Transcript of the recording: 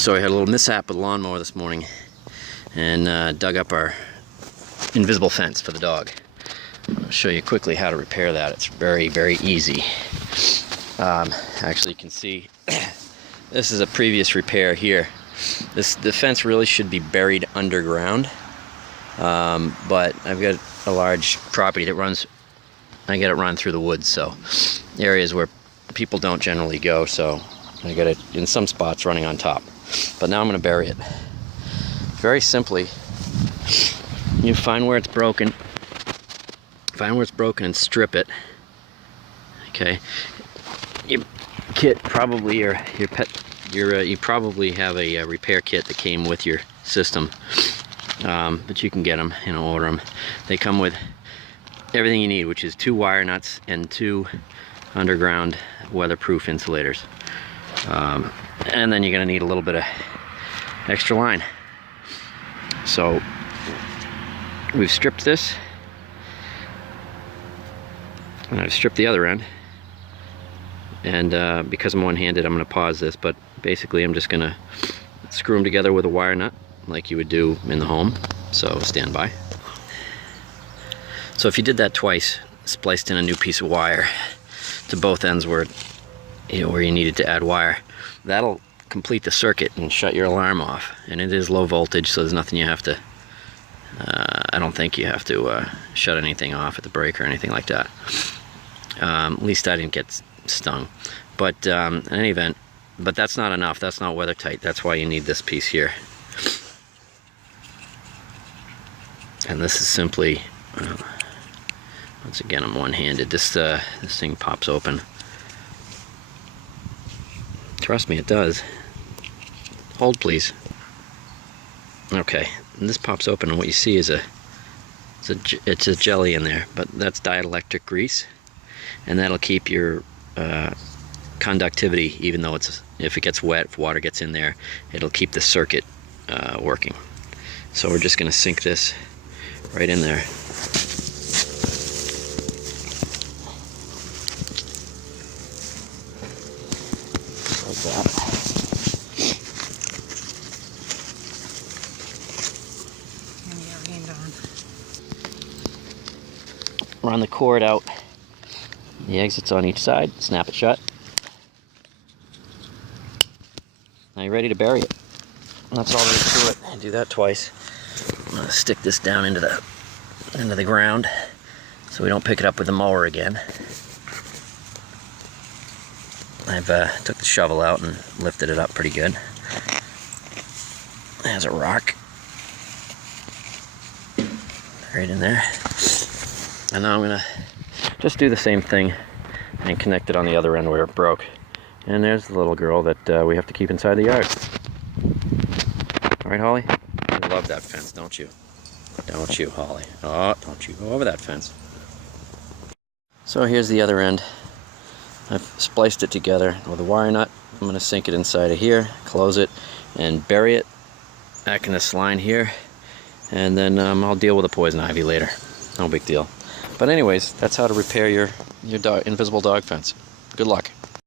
So I had a little mishap with the lawnmower this morning and dug up our invisible fence for the dog. I'll show you quickly how to repair that. It's very, very easy. Actually, you can see this is a previous repair here. The fence really should be buried underground, but I've got a large property that runs. I get it run through the woods, so areas where people don't generally go. So I got it in some spots running on top. But now I'm going to bury it. Very simply, you find where it's broken. Find where it's broken and strip it. Okay. Your kit probably you probably have a repair kit that came with your system, but you can get them, order them. They come with everything you need, which is 2 wire nuts and 2 underground weatherproof insulators. And then you're going to need a little bit of extra line. So we've stripped this, and I've stripped the other end. And because I'm one-handed, I'm going to pause this, but basically I'm just going to screw them together with a wire nut like you would do in the home. So stand by. So if you did that twice, spliced in a new piece of wire to both ends where you needed to add wire, that'll complete the circuit and shut your alarm off. And it is low voltage, so there's nothing you have to I don't think you have to shut anything off at the breaker or anything like that. At least I didn't get stung. But in any event, but that's not enough. That's not weather tight. That's why you need this piece here. And this is simply once again, I'm one-handed. This thing pops open. Trust me, it does. Hold, please. Okay, and this pops open, and what you see is it's a jelly in there, but that's dielectric grease, and that'll keep your conductivity, even though if it gets wet, if water gets in there, it'll keep the circuit working. So we're just going to sink this right in there. Like that. Run the cord out, the exits on each side, snap it shut. Now you're ready to bury it. And that's all there is to it. I do that twice. I'm going to stick this down into the ground so we don't pick it up with the mower again. I've took the shovel out and lifted it up pretty good. There's a rock right in there. And now I'm going to just do the same thing and connect it on the other end where it broke. And there's the little girl that we have to keep inside the yard. All right, Holly? You love that fence, don't you? Don't you, Holly? Oh, don't you go over that fence. So here's the other end. I've spliced it together with a wire nut. I'm going to sink it inside of here, close it, and bury it back in this line here. And then I'll deal with the poison ivy later. No big deal. But anyways, that's how to repair your invisible dog fence. Good luck.